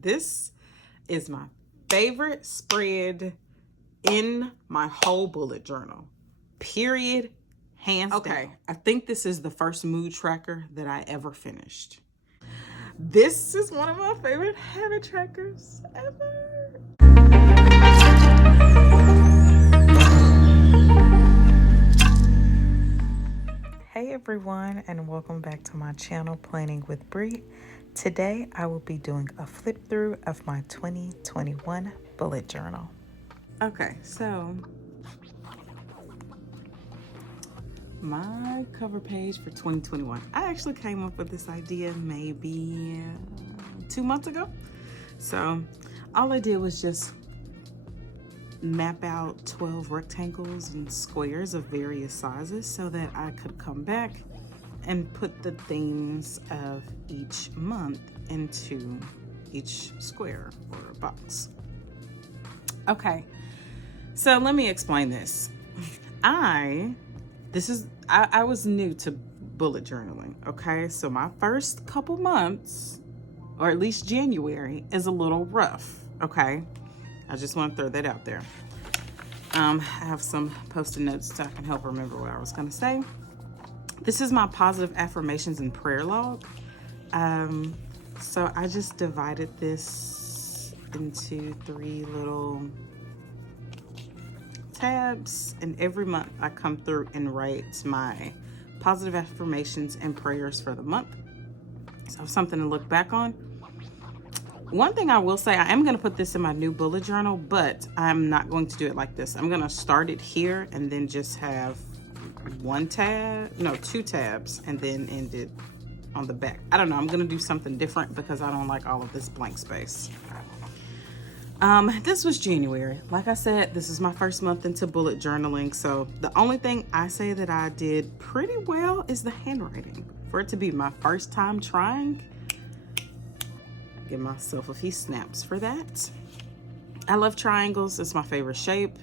This is my favorite spread in my whole bullet journal. Period. Hands down. Okay, I think this is the first mood tracker that I ever finished. This is one of my favorite habit trackers ever. Hey everyone, and welcome back to my channel, Planning with Bree. Today I will be doing a flip through of my 2021 bullet journal. Okay, so my cover page for 2021. I actually came up with this idea maybe 2 months ago. So all I did was just map out 12 rectangles and squares of various sizes so that I could come back and put the themes of each month into each square or box. Okay, so let me explain this. I was new to bullet journaling, okay? So my first couple months, or at least January, is a little rough, okay? I just want to throw that out there. I have some post-it notes so I can help remember what I was going to say. This is my positive affirmations and prayer log. So I just divided this into 3 little tabs, and every month I come through and write my positive affirmations and prayers for the month. So I have something to look back on. One thing I will say, I am going to put this in my new bullet journal, but I'm not going to do it like this. I'm going to start it here and then just have 2 tabs, and then end it on the back. I don't know. I'm going to do something different because I don't like all of this blank space. This was January. Like I said, this is my first month into bullet journaling. So the only thing I say that I did pretty well is the handwriting. For it to be my first time trying, give myself a few snaps for that. I love triangles. It's my favorite shape.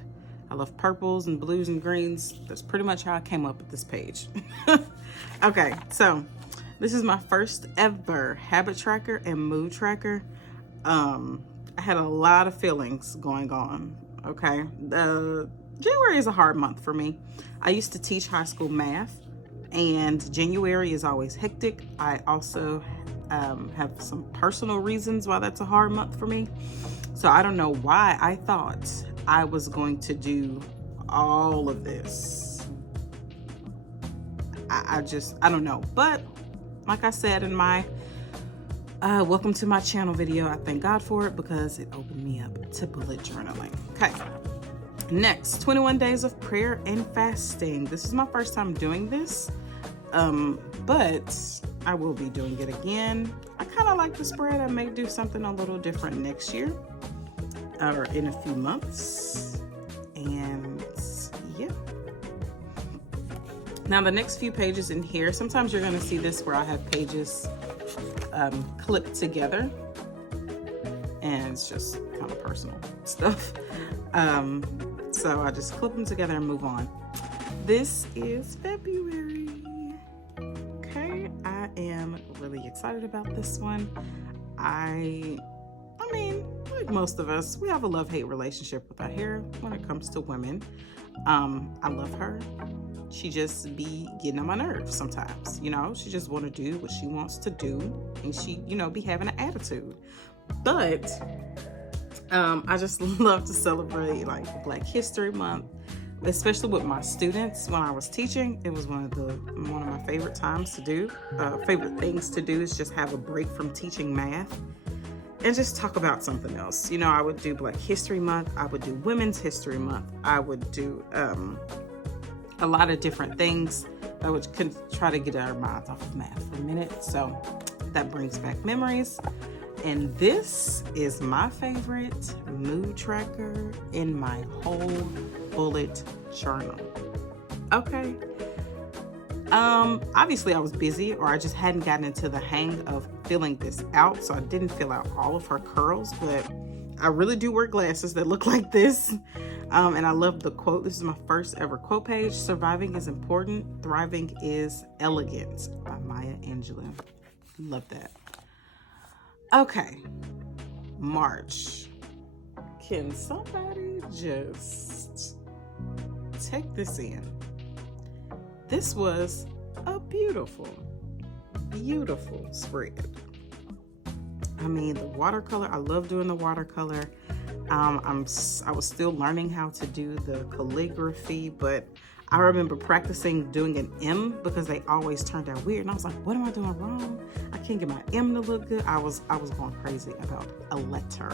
I love purples and blues and greens. That's pretty much how I came up with this page. Okay, so this is my first ever habit tracker and mood tracker. I had a lot of feelings going on, okay? January is a hard month for me. I used to teach high school math, and January is always hectic. I also have some personal reasons why that's a hard month for me. So I don't know why I thought I was going to do all of this. I don't know. But like I said in my welcome to my channel video, I thank God for it because it opened me up to bullet journaling. Okay. Next, 21 days of prayer and fasting. This is my first time doing this. But I will be doing it again. I kind of like the spread. I may do something a little different next year or in a few months. And yeah. Now the next few pages in here, sometimes you're going to see this where I have pages clipped together, and it's just kind of personal stuff. So I just clip them together and move on. This is February. Okay, I am really excited about this one. I mean, like most of us, we have a love-hate relationship with our hair when it comes to women. I love her. She just be getting on my nerves sometimes, you know. She just want to do what she wants to do, and she, you know, be having an attitude. But I just love to celebrate like Black History Month, especially with my students. When I was teaching, it was one of my favorite times to do. Favorite things to do is just have a break from teaching math and just talk about something else. You know, I would do Black History Month. I would do Women's History Month. I would do a lot of different things that would try to get our minds off of math for a minute. So that brings back memories. And this is my favorite mood tracker in my whole bullet journal. Okay. Obviously I was busy, or I just hadn't gotten into the hang of filling this out, so I didn't fill out all of her curls, but I really do wear glasses that look like this. And I love the quote. This is my first ever quote page. Surviving is important. Thriving is elegant, by Maya Angelou. Love that. Okay. March. Can somebody just take this in? This was a beautiful, beautiful spread. I mean, the watercolor, I love doing the watercolor. I was still learning how to do the calligraphy, but I remember practicing doing an M because they always turned out weird. And I was like, what am I doing wrong? I can't get my M to look good. I was going crazy about a letter,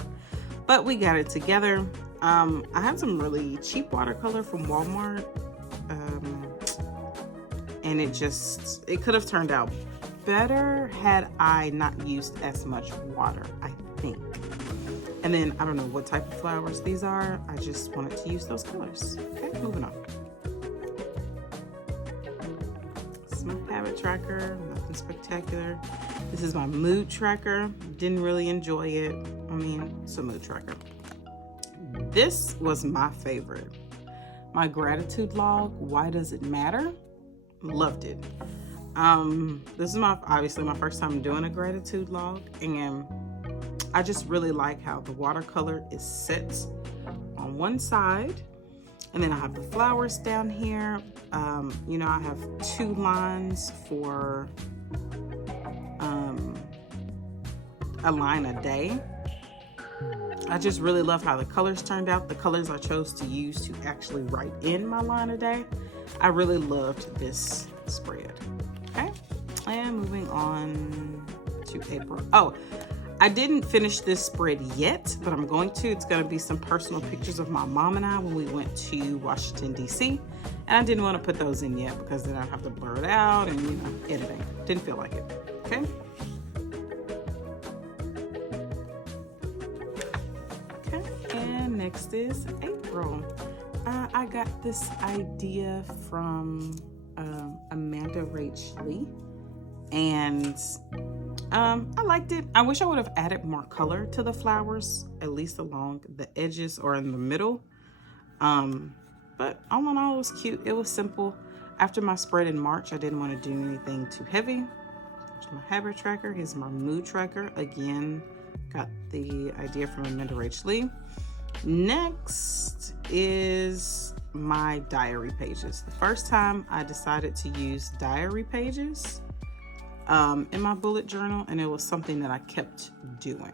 but we got it together. I had some really cheap watercolor from Walmart. And it could have turned out better had I not used as much water, I think. And then I don't know what type of flowers these are. I just wanted to use those colors. Okay, moving on. This is my habit tracker, nothing spectacular. This is my mood tracker. Didn't really enjoy it. I mean, it's a mood tracker. This was my favorite. My gratitude log, Why Does It Matter? Loved it. This is obviously my first time doing a gratitude log, and I just really like how the watercolor is set on one side, and then I have the flowers down here. You know, I have 2 lines for a line a day. I just really love how the colors turned out. The colors I chose to use to actually write in my line a day. I really loved this spread. Okay, and moving on to April. Oh, I didn't finish this spread yet, but I'm going to. It's going to be some personal pictures of my mom and I when we went to Washington, D.C. And I didn't want to put those in yet because then I'd have to blur it out and, you know, editing. Didn't feel like it. Okay. Okay, and next is April. I got this idea from Amanda Rach Lee, and I liked it. I wish I would have added more color to the flowers, at least along the edges or in the middle. But all in all, it was cute. It was simple. After my spread in March, I didn't want to do anything too heavy. Here's my habit tracker. Here's my mood tracker. Again, got the idea from Amanda Rach Lee. Next is my diary pages. The first time I decided to use diary pages in my bullet journal, and it was something that I kept doing,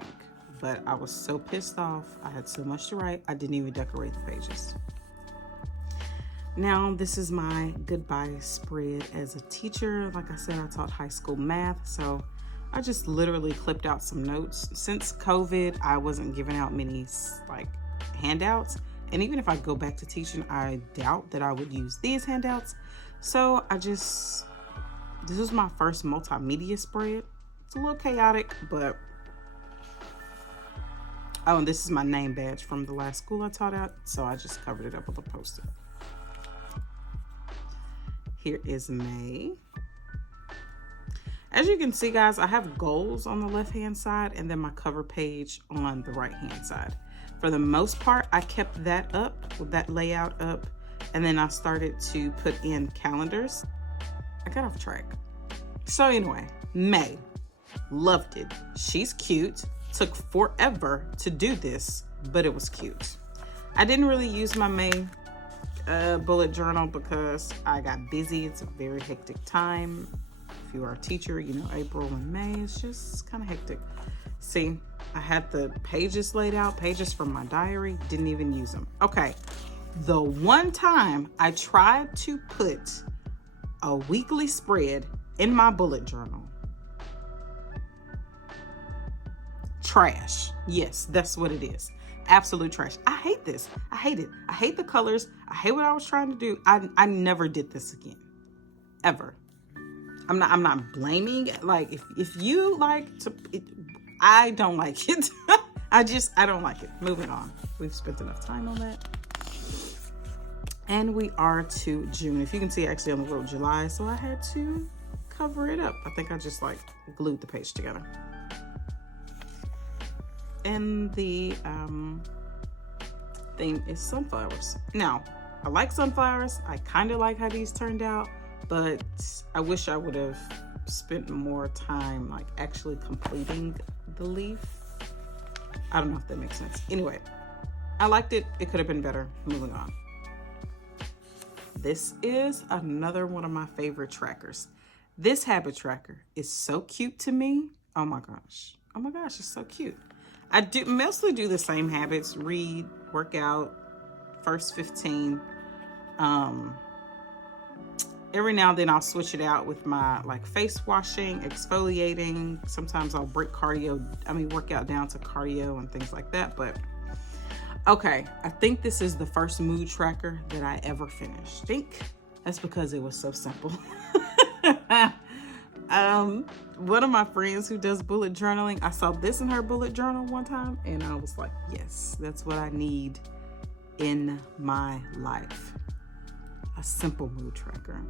but I was so pissed off. I had so much to write, I didn't even decorate the pages. Now, this is my goodbye spread as a teacher. Like I said, I taught high school math, so I just literally clipped out some notes. Since COVID, I wasn't giving out many handouts, and even if I go back to teaching, I doubt that I would use these handouts. So this is my first multimedia spread. It's a little chaotic, but oh, and this is my name badge from the last school I taught at, so I just covered it up with a post-it. Here is May. As you can see, guys, I have goals on the left-hand side and then my cover page on the right-hand side. For the most part, I kept that up, with that layout up, and then I started to put in calendars. I got off track. So anyway, May, loved it. She's cute. Took forever to do this, but it was cute. I didn't really use my May bullet journal because I got busy. It's a very hectic time. If you are a teacher, you know April and May is just kind of hectic. See, I had the pages laid out, pages from my diary, didn't even use them. Okay, the one time I tried to put a weekly spread in my bullet journal, trash. Yes, that's what it is. Absolute trash. I hate this. I hate it. I hate the colors. I hate what I was trying to do. I never did this again, ever. I'm not blaming. Like if you like to, I don't like it. I don't like it. Moving on. We've spent enough time on that. And we are to June. If you can see, actually on the word July, so I had to cover it up. I think I just glued the page together. And the theme is sunflowers. Now, I like sunflowers. I kind of like how these turned out, but I wish I would have spent more time actually completing the leaf. I don't know if that makes sense. Anyway, I liked it. It could have been better. Moving on. This is another one of my favorite trackers. This habit tracker is so cute to me. Oh my gosh. Oh my gosh, it's so cute. I mostly do the same habits: read, work out, first 15. Every now and then I'll switch it out with my like face washing, exfoliating. Sometimes I'll work out down to cardio and things like that. But okay, I think this is the first mood tracker that I ever finished. I think that's because it was so simple. One of my friends who does bullet journaling, I saw this in her bullet journal one time, and I was like, yes, that's what I need in my life. A simple mood tracker.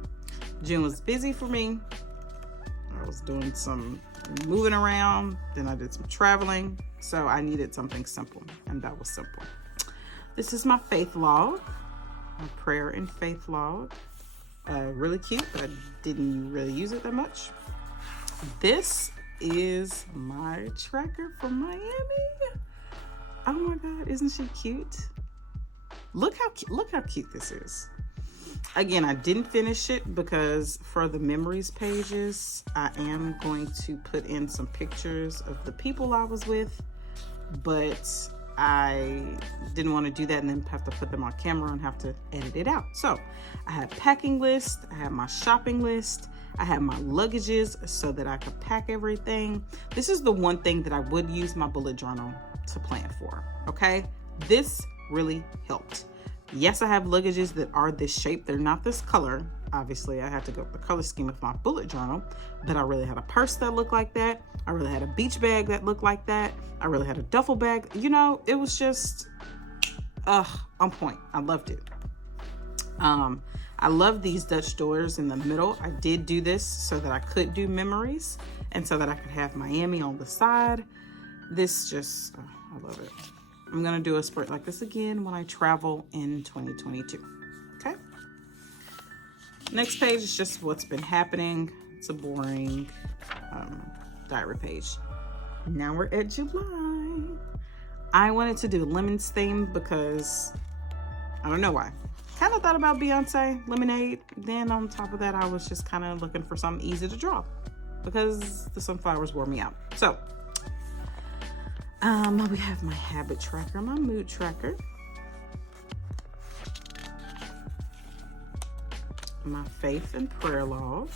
June was busy for me. I was doing some moving around, then I did some traveling, so I needed something simple, and that was simple. This is my faith log, my prayer and faith log. Really cute, but I didn't really use it that much. This is my tracker from Miami. Oh my God, isn't she cute? Look how cute this is. Again, I didn't finish it because for the memories pages, I am going to put in some pictures of the people I was with, but I didn't want to do that and then have to put them on camera and have to edit it out. So I had a packing list, I had my shopping list, I had my luggages so that I could pack everything. This is the one thing that I would use my bullet journal to plan for, okay? This really helped. Yes, I have luggages that are this shape. They're not this color. Obviously, I had to go with the color scheme of my bullet journal, but I really had a purse that looked like that. I really had a beach bag that looked like that. I really had a duffel bag. You know, it was just, on point. I loved it. I love these Dutch doors in the middle. I did do this so that I could do memories and so that I could have Miami on the side. This just, I love it. I'm gonna do a sprint like this again when I travel in 2022, okay? Next page is just what's been happening. It's a boring diary page. Now we're at July. I wanted to do Lemon's theme because I don't know why. Kind of thought about Beyonce, Lemonade. Then on top of that, I was just kind of looking for something easy to draw because the sunflowers wore me out. So, we have my habit tracker, my mood tracker, my faith and prayer log,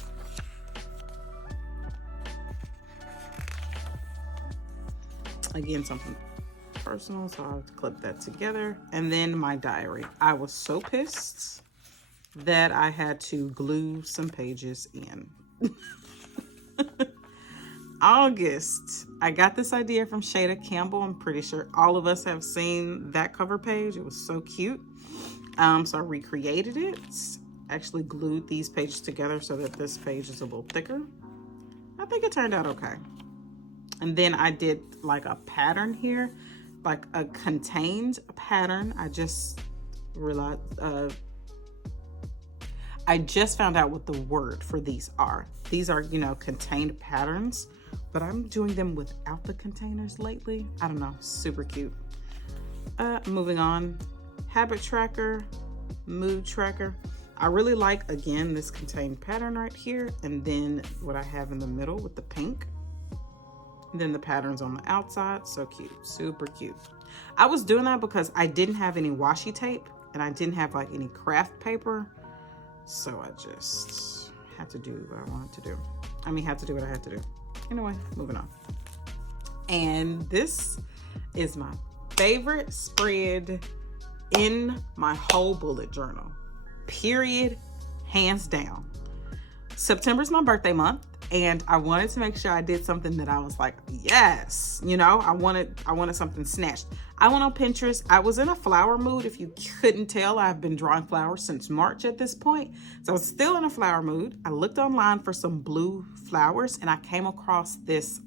again, something personal, so I'll clip that together, and then my diary. I was so pissed that I had to glue some pages in. August. I got this idea from Shayda Campbell. I'm pretty sure all of us have seen that cover page. It was so cute. So I recreated it. Actually glued these pages together so that this page is a little thicker. I think it turned out okay. And then I did like a pattern here, like a contained pattern. I just realized, I just found out what the word for these are. These are, contained patterns, but I'm doing them without the containers lately. I don't know, super cute. Moving on, habit tracker, mood tracker. I really like, again, this contained pattern right here, and then what I have in the middle with the pink. And then the patterns on the outside, so cute, super cute. I was doing that because I didn't have any washi tape, and I didn't have like any craft paper. So I just had to do what I wanted to do. Had to do what I had to do. Anyway, moving on. And this is my favorite spread in my whole bullet journal. Period. Hands down. September's my birthday month, and I wanted to make sure I did something that I was like, yes, I wanted something snatched. I went on Pinterest. I was in a flower mood. If you couldn't tell, I've been drawing flowers since March at this point. So I was still in a flower mood. I looked online for some blue flowers, and I came across this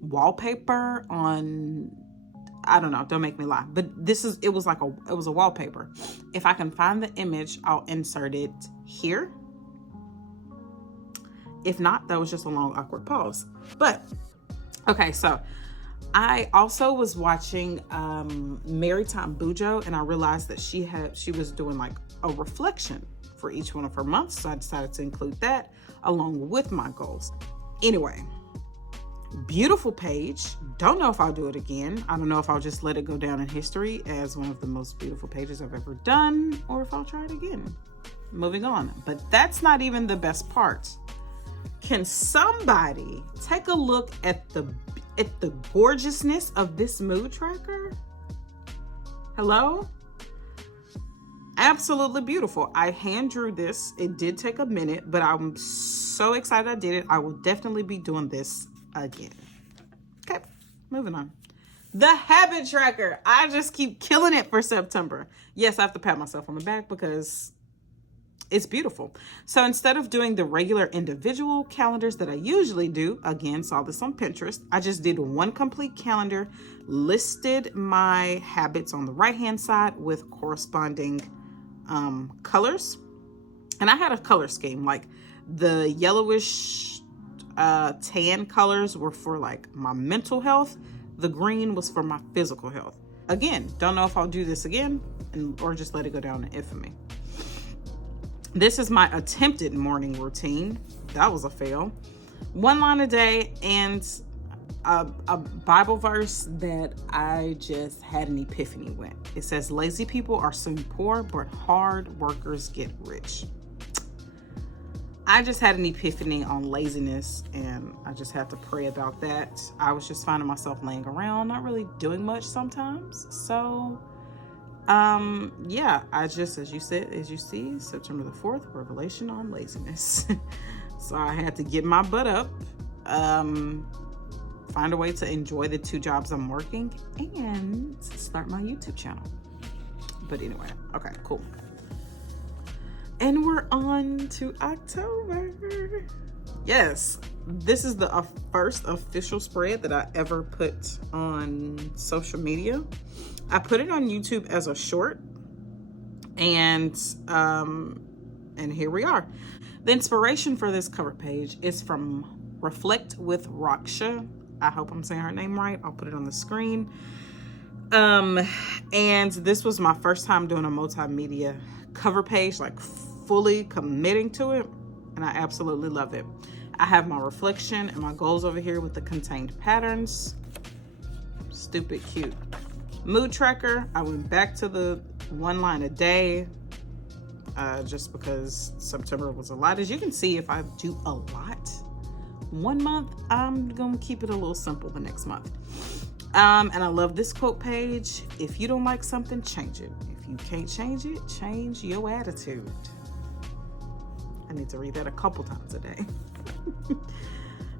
wallpaper on, I don't know, don't make me lie, but it was a wallpaper. If I can find the image, I'll insert it here. If not, that was just a long, awkward pause. But, okay, so I also was watching Maritime BuJo, and I realized that she was doing like a reflection for each one of her months. So I decided to include that along with my goals. Anyway, beautiful page. Don't know if I'll do it again. I don't know if I'll just let it go down in history as one of the most beautiful pages I've ever done, or if I'll try it again. Moving on. But that's not even the best part. Can somebody take a look at the gorgeousness of this mood tracker? Hello? Absolutely beautiful. I hand drew this. It did take a minute, but I'm so excited I did it. I will definitely be doing this again. Okay, moving on. The habit tracker. I just keep killing it for September. Yes, I have to pat myself on the back because it's beautiful. So instead of doing the regular individual calendars that I usually do, again, saw this on Pinterest, I just did one complete calendar, listed my habits on the right-hand side with corresponding colors. And I had a color scheme, like the yellowish tan colors were for like my mental health. The green was for my physical health. Again, don't know if I'll do this again or just let it go down in infamy. This is my attempted morning routine. That was a fail. 1 line a day and a Bible verse that I just had an epiphany with. It says, lazy people are soon poor, but hard workers get rich. I just had an epiphany on laziness, and I just had to pray about that. I was just finding myself laying around, not really doing much sometimes. So yeah, I just, as you see, September the 4th, revelation on laziness. So I had to get my butt up, find a way to enjoy the 2 jobs I'm working, and start my YouTube channel. But anyway, okay, cool. And we're on to October. Yes, this is the first official spread that I ever put on social media. I put it on YouTube as a short, and here we are. The inspiration for this cover page is from Reflect with Raksha. I hope I'm saying her name right. I'll put it on the screen. And this was my first time doing a multimedia cover page, like fully committing to it, and I absolutely love it. I have my reflection and my goals over here with the contained patterns. Stupid cute. Mood tracker. I went back to the 1 line a day, just because September was a lot. As you can see, if I do a lot 1 month, I'm gonna keep it a little simple the next month. And I love this quote page. If you don't like something, change it. If you can't change it, change your attitude. I need to read that a couple times a day.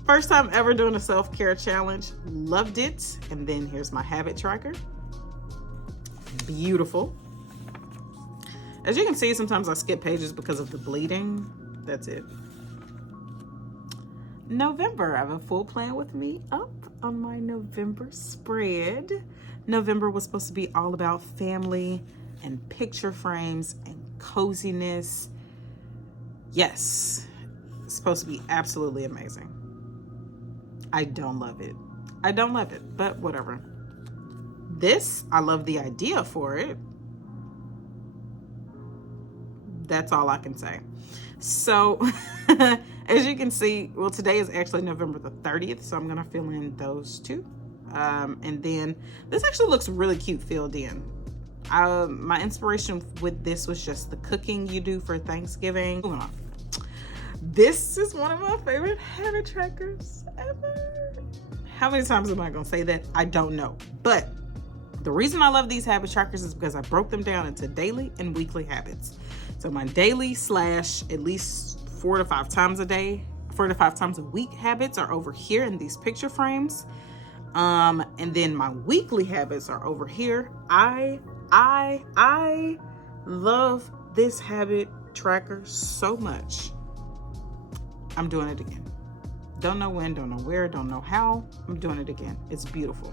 First time ever doing a self-care challenge. Loved it. And then here's my habit tracker. Beautiful. As you can see, sometimes I skip pages because of the bleeding. That's it. November, I have a full plan with me up on my November spread. November was supposed to be all about family and picture frames and coziness. Yes, it's supposed to be absolutely amazing. I don't love it. I don't love it, but whatever. This, I love the idea for it. That's all I can say. So, as you can see, well, today is actually November the 30th, so I'm gonna fill in those 2. And then this actually looks really cute filled in. My inspiration with this was just the cooking you do for Thanksgiving. Moving on. This is one of my favorite habit trackers ever. How many times am I gonna say that? I don't know. But the reason I love these habit trackers is because I broke them down into daily and weekly habits. So my daily / at least 4 to 5 times a day, 4 to 5 times a week habits are over here in these picture frames. And then my weekly habits are over here. I love this habit tracker so much. I'm doing it again. Don't know when, don't know where, don't know how. I'm doing it again. It's beautiful.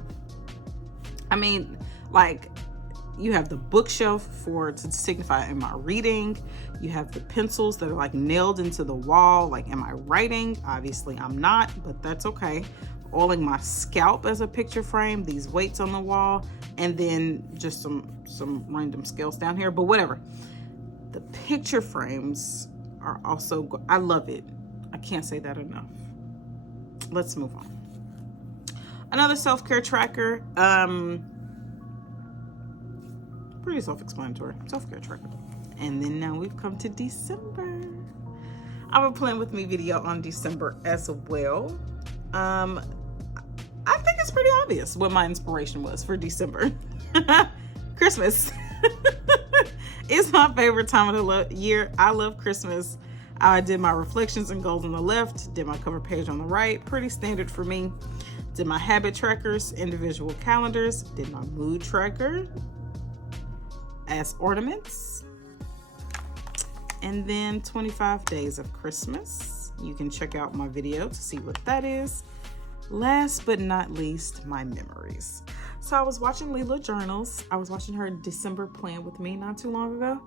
I mean, like, you have the bookshelf to signify, am I reading? You have the pencils that are like nailed into the wall. Like, am I writing? Obviously I'm not, but that's okay. oiling my scalp as a picture frame, these weights on the wall, and then just some random scales down here, but whatever. The picture frames are also, I love it. I can't say that enough. Let's move on. Another self-care tracker, pretty self-explanatory, self-care tracker. And then now we've come to December. I have a plan with me video on December as well. I think it's pretty obvious what my inspiration was for December. Christmas. It's my favorite time of the year. I love Christmas. I did my reflections and goals on the left, did my cover page on the right, pretty standard for me. Did my habit trackers, individual calendars, did my mood tracker as ornaments. And then 25 days of Christmas. You can check out my video to see what that is. Last but not least, my memories. So I was watching Leela journals. I was watching her December plan with me not too long ago.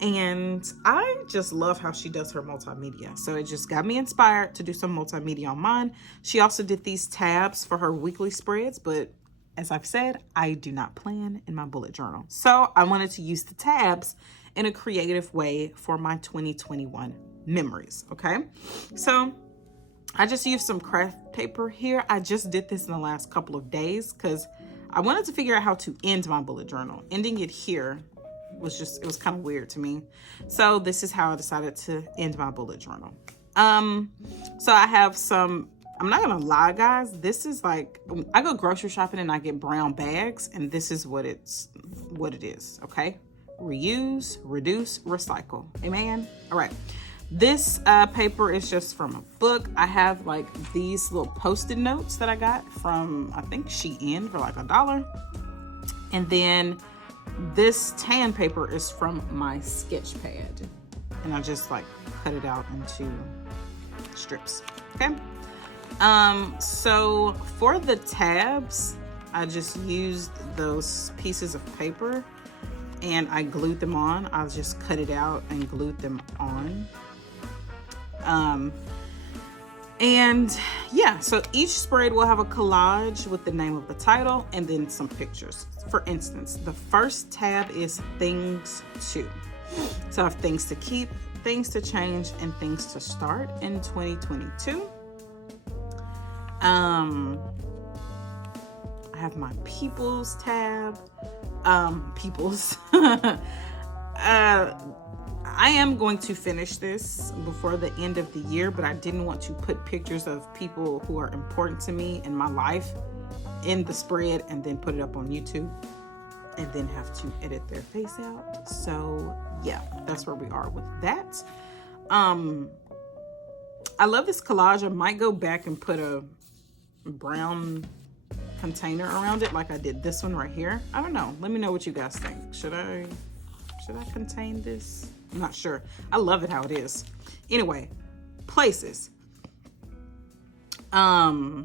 And I just love how she does her multimedia. So it just got me inspired to do some multimedia on mine. She also did these tabs for her weekly spreads, but as I've said, I do not plan in my bullet journal. So I wanted to use the tabs in a creative way for my 2021 memories, okay? So I just used some craft paper here. I just did this in the last couple of days because I wanted to figure out how to end my bullet journal. Ending it here was just, it was kind of weird to me. So this is how I decided to end my bullet journal. So I have some, I'm not gonna lie, guys, this is like, I go grocery shopping and I get brown bags, and this is what it is, okay? Reuse, reduce, recycle. Amen? All right. This paper is just from a book. I have like these little Post-it notes that I got from, I think, Shein for like $1. And then this tan paper is from my sketch pad. And I just like cut it out into strips, okay? So for the tabs, I just used those pieces of paper and I glued them on. I just cut it out and glued them on. And yeah, so each spread will have a collage with the name of the title and then some pictures. For instance, the first tab is things to. So I have things to keep, things to change, and things to start in 2022. I have my people's tab. I am going to finish this before the end of the year, but I didn't want to put pictures of people who are important to me in my life in the spread and then put it up on YouTube and then have to edit their face out. So yeah, that's where we are with that. I love this collage. I might go back and put a brown container around it like I did this one right here. I don't know. Let me know what you guys think. Should I contain this? I'm not sure. I love it how it is. Anyway, places. I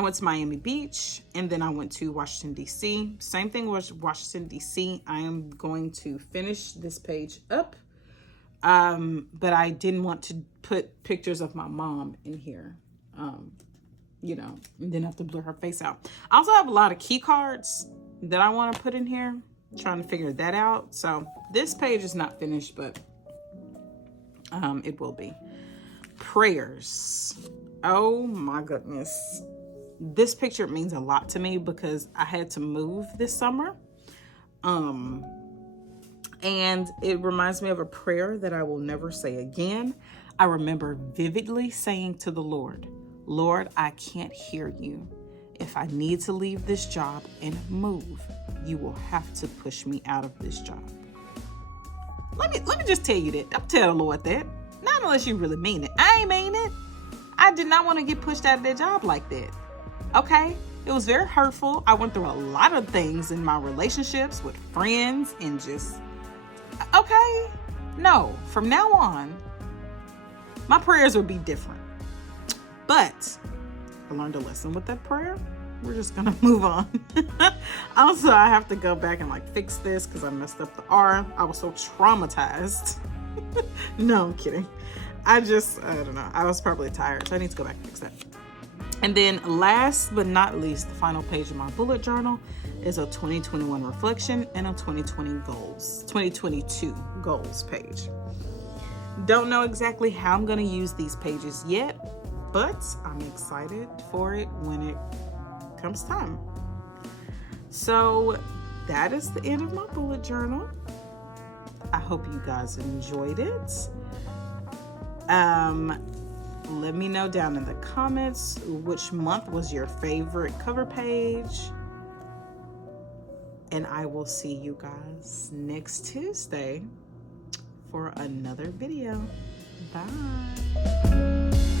went to Miami Beach and then I went to Washington, D.C. Same thing with Washington, D.C. I am going to finish this page up. But I didn't want to put pictures of my mom in here. You know, and then have to blur her face out. I also have a lot of key cards that I want to put in here. Trying to figure that out. So this page is not finished, but it will be. Prayers. Oh my goodness. This picture means a lot to me because I had to move this summer. And it reminds me of a prayer that I will never say again. I remember vividly saying to the Lord, Lord, I can't hear you. If I need to leave this job and move, you will have to push me out of this job. Let me just tell you that. Don't tell the Lord that. Not unless you really mean it. I ain't mean it. I did not want to get pushed out of that job like that. Okay? It was very hurtful. I went through a lot of things in my relationships with friends and just, okay? No, from now on, my prayers would be different. But I learned a lesson with that prayer. We're just gonna move on. Also, I have to go back and like fix this because I messed up the R. I was so traumatized. No, I'm kidding. I don't know. I was probably tired, so I need to go back and fix that. And then last but not least, the final page of my bullet journal is a 2021 reflection and a 2022 goals page. Don't know exactly how I'm going to use these pages yet, but I'm excited for it when it comes time. So that is the end of my bullet journal. I hope you guys enjoyed it. Let me know down in the comments which month was your favorite cover page. And I will see you guys next Tuesday for another video. Bye.